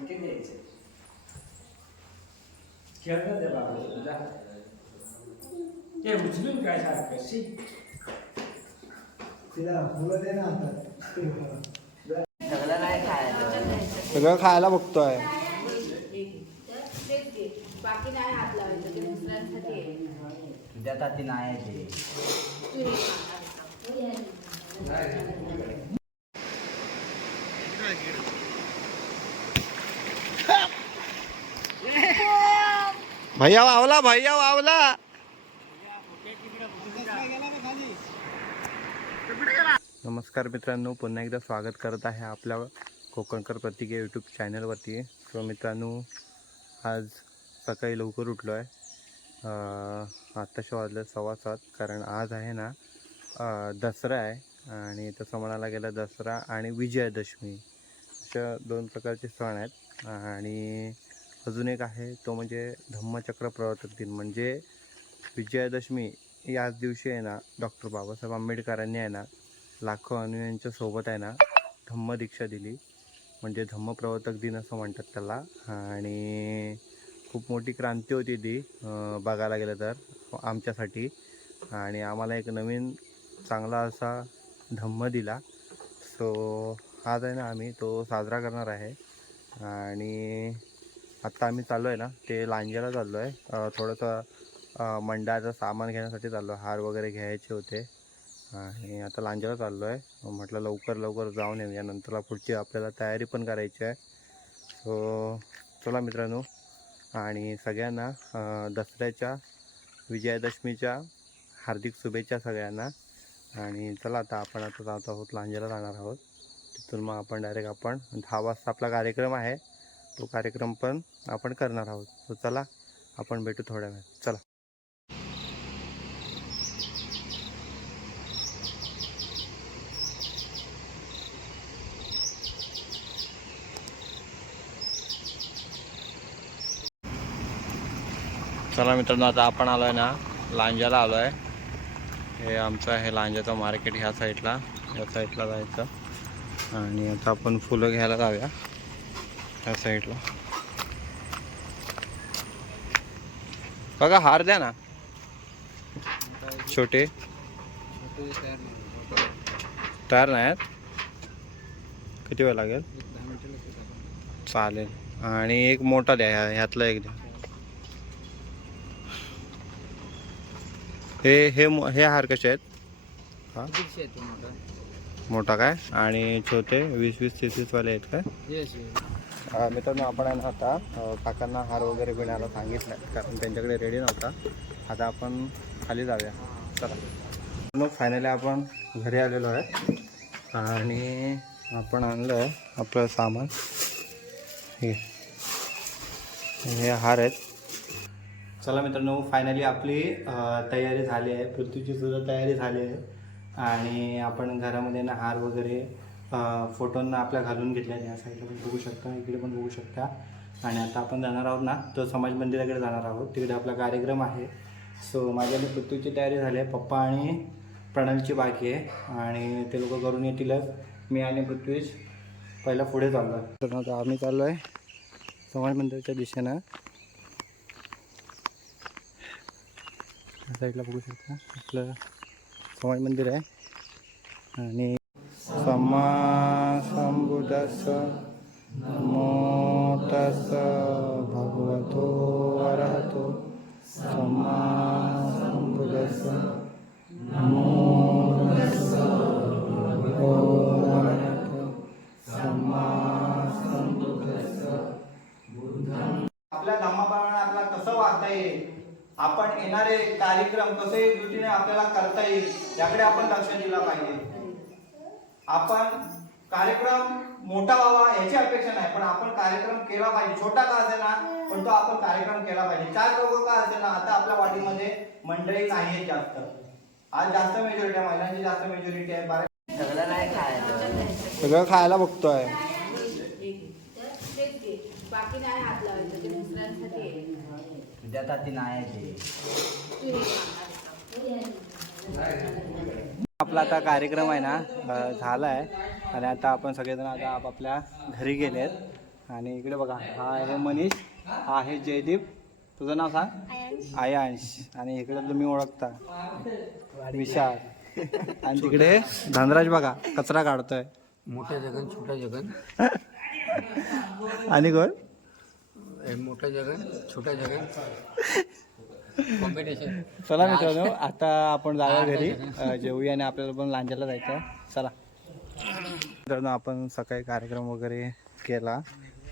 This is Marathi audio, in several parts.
इतके द्यायचे खेळणं दे बाबा तुझा ते उचलून काय सारखं? शी. तिला फुलं दे ना आता. सगळं नाही खायचं. सगळं खायला बघतोय. बाकी नाही हात लावायचं ते दुसऱ्यांसाठी आहे. तुझ्या ताती नाही आहे ते. तू हे खा आता. भैया वावला भैया वावला. नमस्कार मित्रांनो पुन्हा एकदा स्वागत करत आहे आपल्या कोकणकर प्रतिके यूट्यूब चॅनलवरती सो मित्रांनो आज सकाळी लवकर उठलो आहे आत्ताशा वाजलं सव्वा सात कारण आज आहे ना दसरा आहे. आणि तसं म्हणायला गेलं दसरा आणि विजयादशमी अशा दोन प्रकारचे सण आहेत. आणि अजून एक आहे तो म्हणजे धम्मचक्र प्रवर्तक दिन. म्हणजे विजयादशमी याच दिवशी आहे ना डॉक्टर बाबासाहेब आंबेडकरांनी आहे ना लाखो अनुयांच्या सोबत आहे ना धम्म दीक्षा दिली. म्हणजे धम्म प्रवर्तक दिन असं म्हणतात त्याला. आणि खूप मोठी क्रांती होती ती बघायला गेलं तर आमच्यासाठी. आणि आम्हाला एक नवीन चांगला असा धम्म दिला. सो आज आहे ना आम्ही तो साजरा करणार आहे. आणि आत्ता आम्ही चाललो आहे ना ते लांजेला चाललो आहे थोडंसं मंडळाचं सामान घेण्यासाठी चाललो आहे हार वगैरे घ्यायचे होते. आणि आता लांजेला चाललो आहे म्हटलं लवकर लवकर जाऊन येऊया. नंतरला पुढची आपल्याला तयारी पण करायची आहे. सो चला मित्रांनो. आणि सगळ्यांना दसऱ्याच्या विजयादशमीच्या हार्दिक शुभेच्छा सगळ्यांना. आणि चला आता आपण आता जात आहोत लांजेला जाणार आहोत. तिथून मग आपण डायरेक्ट आपण दहा वाजता आपला कार्यक्रम आहे. तो कार्यक्रम पण आपण करणार आहोत. तो चला आपण भेटू थोड्या वेळात चला. चला मित्रांनो आता आपण आलो आहे ना लांजाला आलो आहे हे आमचं आहे लांजाचं मार्केट ह्या साईडला या साईडला जायचं. आणि आता आपण फुलं घ्यायला जाऊया. ह्या साईडला. बघा हार द्या ना. छोटे. तयार नाही आहेत. किती वेळ लागेल? चालेल. आणि एक मोठा द्या ह्या- ह्यातला एक द्या. हे हे मो- हे हार कसे आहेत? हा? मोठा काय? आणि छोटे वीस वीस तीस तीसवाले आहेत काय? मित्रांनो आपण आहे ना आता काकांना हार वगैरे पिण्याला सांगितलं कारण त्यांच्याकडे रेडी नव्हता. आता आपण खाली जाऊया. चला. मग फायनली आपण घरी आलेलो आहे. आणि आपण आणलं आहे आपलं सामान. हे. हे हार आहेत. चला मित्रांनो फायनली आपली तयारी झाली आहे. पृथ्वीची सुद्धा तयारी झाली आहे. आणि आपण घरामध्ये ना हार वगैरे फोटोंना आपल्या घालून घेतल्या या साईडला पण बघू शकता इकडे पण बघू शकता. आणि आता आपण जाणार आहोत ना तर समाज मंदिराकडे जाणार आहोत. तिकडे आपला कार्यक्रम आहे. सो माझ्या आणि पृथ्वीची तयारी झाली आहे. पप्पा आणि प्रणलची बाकी आहे. आणि ते लोक करून येतीलच मी आणि पृथ्वीज पहिला पुढे चाललो आहे तर आता आम्ही चाललो आहे समाज मंदिराच्या दिशेनं. साईडला बघू शकता. आपलं समाज मंदिर आहे. आणि सम्मा संबुदस नमो तस भगवतो अरहतो सम्मा संबुदस नमो तस भगवतो अरहतो आपल्या धर्माप्रमाणे आपल्याला कसं वागता येईल? आपण येणारे कार्यक्रम कसे दृष्टीने आपल्याला करता येईल? याकडे आपण लक्ष दिलं पाहिजे. आपण कार्यक्रम मोठा व्हावा याची अपेक्षा नाही पण आपण कार्यक्रम केला पाहिजे. छोटा का असे ना पण तो आपण कार्यक्रम केला पाहिजे. चार लोक का असे ना आता आपल्या वाडीमध्ये मंडळी नाही आहेत जास्त. आज जास्त मेजॉरिटी आहे महिलांची जास्त मेजॉरिटी आहे. बऱ्याच सगळं नाही खायचं सगळं खायला बघतोय. बाकी नाही हात लावायचं ते दुसऱ्यांसाठी आहे. तुझ्या ताती नाही आहे ते. तू हे खा आता. आपला आता कार्यक्रम आहे ना झाला आहे आणि आता आपण सगळेजण आता आपापल्या घरी गेले आहेत आणि इकडे बघा हा आहे मनीष हा आहे जयदीप. तुझं नाव सांग? आयांश. आणि इकडे तुम्ही ओळखता विशाल. आणि तिकडे धनराज बघा कचरा काढतोय. मोठं जगन छोटं जगन. आणि कोण? हे मोठं जगन छोटं जगन. कॉम्पिटिशन चला मित्रांनो आता आपण जाऊया घरी. जेवूया आणि आपल्याला पण लांजाला जायचं आहे. चला. मित्रांनो आपण सकाळी कार्यक्रम वगैरे केला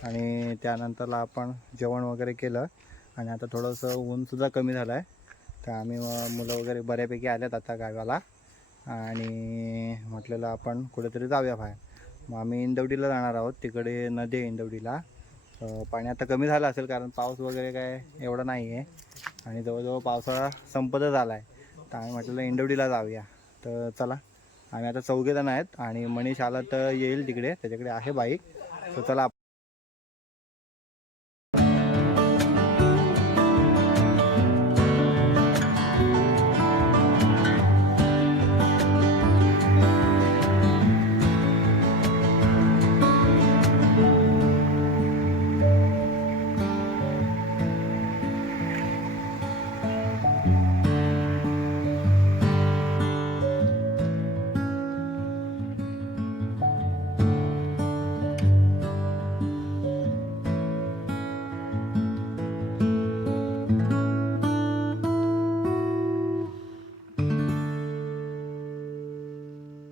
आणि त्यानंतरला आपण जेवण वगैरे केलं आणि आता थोडंसं ऊनसुद्धा कमी झालं आहे तर आम्ही मुलं वगैरे बऱ्यापैकी आल्यात आता गावाला. आणि म्हटलेलं आपण कुठेतरी जाऊया बाहेर. मग आम्ही इंदवडीला जाणार आहोत. तिकडे नदी आहे इंदवडीला पाणी आता कमी झालं असेल कारण पाऊस वगैरे काय एवढा नाही आहे आणि जवळजवळ पावसाळा संपतच आला आहे तर आम्ही म्हटलेलं इंडवडीला जाऊया. तर चला आम्ही आता चौघेजण आहेत आणि मनीष आला तर येईल तिकडे. त्याच्याकडे आहे बाईक. तर चला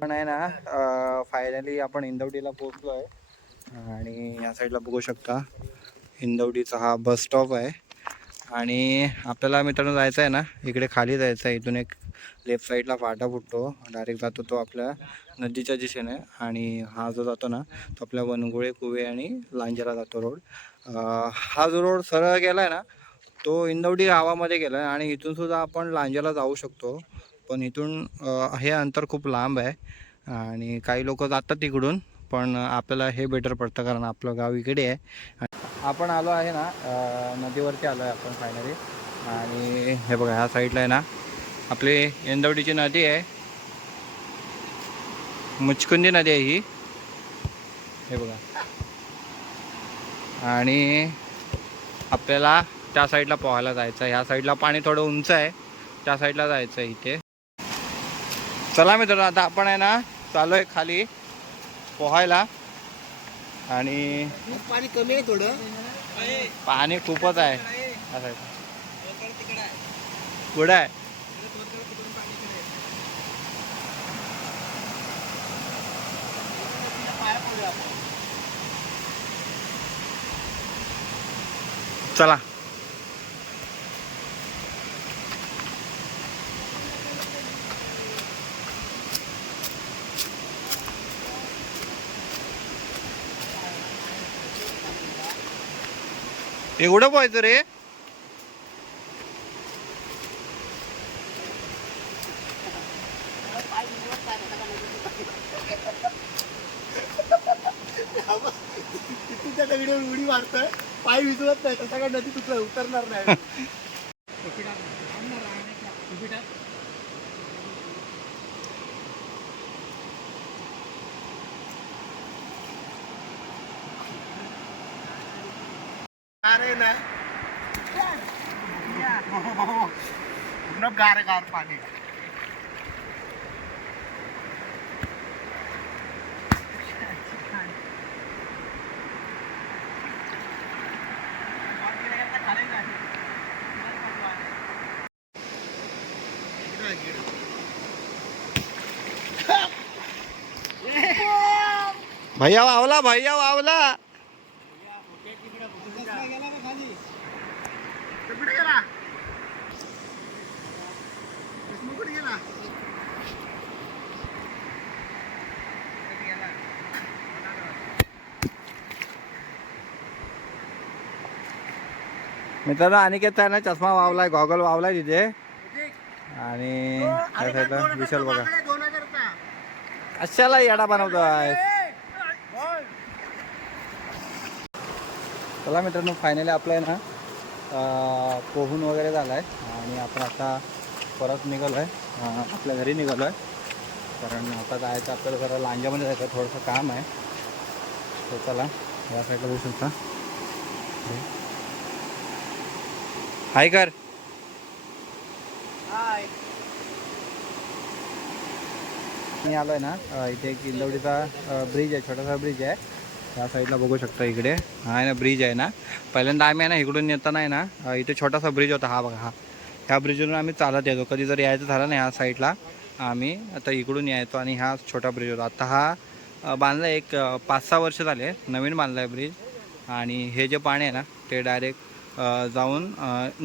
आपण आहे ना फायनली आपण इंदवडीला पोहोचलो आहे आणि या साईडला बघू शकता इंदवडीचा हा बस स्टॉप आहे. आणि आपल्याला मित्रांनो जायचं आहे ना इकडे खाली जायचं आहे. इथून एक लेफ्ट साईडला फाटा फुटतो. डायरेक्ट जातो तो आपल्या नदीच्या दिशेने. आणि हा जो जातो ना तो आपल्या वनगुळे कुवे आणि लांजेला जातो रोड हा जो रोड सरळ गेला आहे ना तो इंदवडी गावामध्ये गेला आहे आणि इथून सुद्धा आपण लांजेला जाऊ शकतो. पण इथून हे अंतर खूप लांब आहे. आणि काही लोक जातात तिकडून पण आपल्याला हे बेटर पडतं कारण आपलं गाव इकडे आहे. आपण आलो आहे ना नदीवरती आलो आहे आपण फायनली आणि हे बघा ह्या साईडला आहे ना आपली इंदवडीची नदी आहे. मुचकुंदी नदी आहे ही. हे बघा. आणि आपल्याला त्या साईडला पोहायला जायचं आहे. ह्या साईडला पाणी थोडं उंच आहे. त्या साईडला जायचं आहे इथे. चला मित्रांनो आता आपण आहे ना चालू आहे खाली पोहायला. आणि पाणी कमी आहे थोडं. पाणी खूपच आहे. साईडला पुढं आहे. चला. एवढं पोहायचं रे. उडी मारतोय. पाय विजवत नाही तसा काय नदी तुला उतरणार नाही. गारे ना. पूर्ण गार गार पाणी. भैया वावला भैया वावला. कुठे गेला कुठे गेला. मित्रांनो अनिकेत आहे ना चष्मा वावलाय गॉगल वावलाय तिथे. आणि साईडला विशाल बघा. कशाला येडा बनवतोय? चला मित्रांनो फायनली आपलं आहे ना पोहून वगैरे झालं आहे आणि आपण आता परत निघालो आहे आपल्या घरी निघालो आहे कारण आता जायचं आपल्याला जरा लांजामध्ये जायचं थोडंसं काम आहे. तर चला या साईडला बघू शकता. हाय कर मी आलो आहे ना इथे एक इंदवडीचा ब्रिज आहे छोटासा ब्रिज आहे. त्या साईडला बघू शकता इकडे. हा आहे ना ब्रिज आहे ना. पहिल्यांदा आम्ही आहे ना इकडून येताना आहे ना इथे छोटासा ब्रिज होता. हा बघा हा. ह्या ब्रिजवरून आम्ही चालत येतो. कधी जर यायचं झालं ना ह्या साईडला आम्ही आता इकडून यायचो आणि हा छोटा ब्रिज होता. आता हा बांधला एक पाच सहा वर्ष झाले. नवीन बांधला आहे ब्रिज आणि हे जे पाणी आहे ना ते डायरेक्ट जाऊन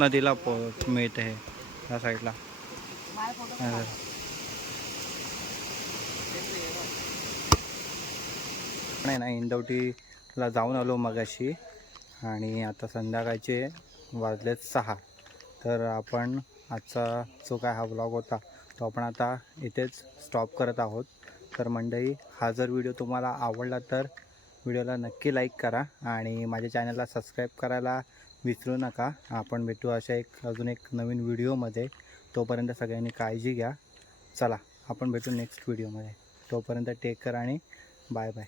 नदीला पो मिळतं हे ह्या साईडला. आपण नाही ना इंदवटीला जाऊन आलो मगाशी. आणि आता संध्याकाळचे वाजलेत सहा. तर आपण आजचा जो काय हा ब्लॉग होता तो आपण आता इथेच स्टॉप करत आहोत. तर मंडळी हा जर व्हिडिओ तुम्हाला आवडला तर व्हिडिओला नक्की लाईक करा आणि माझ्या चॅनलला सबस्क्राईब करायला विसरू नका. आपण भेटू अशा एक अजून एक नवीन व्हिडिओमध्ये तोपर्यंत सगळ्यांनी काळजी घ्या. चला आपण भेटू नेक्स्ट व्हिडिओमध्ये तोपर्यंत टेक करा आणि बाय बाय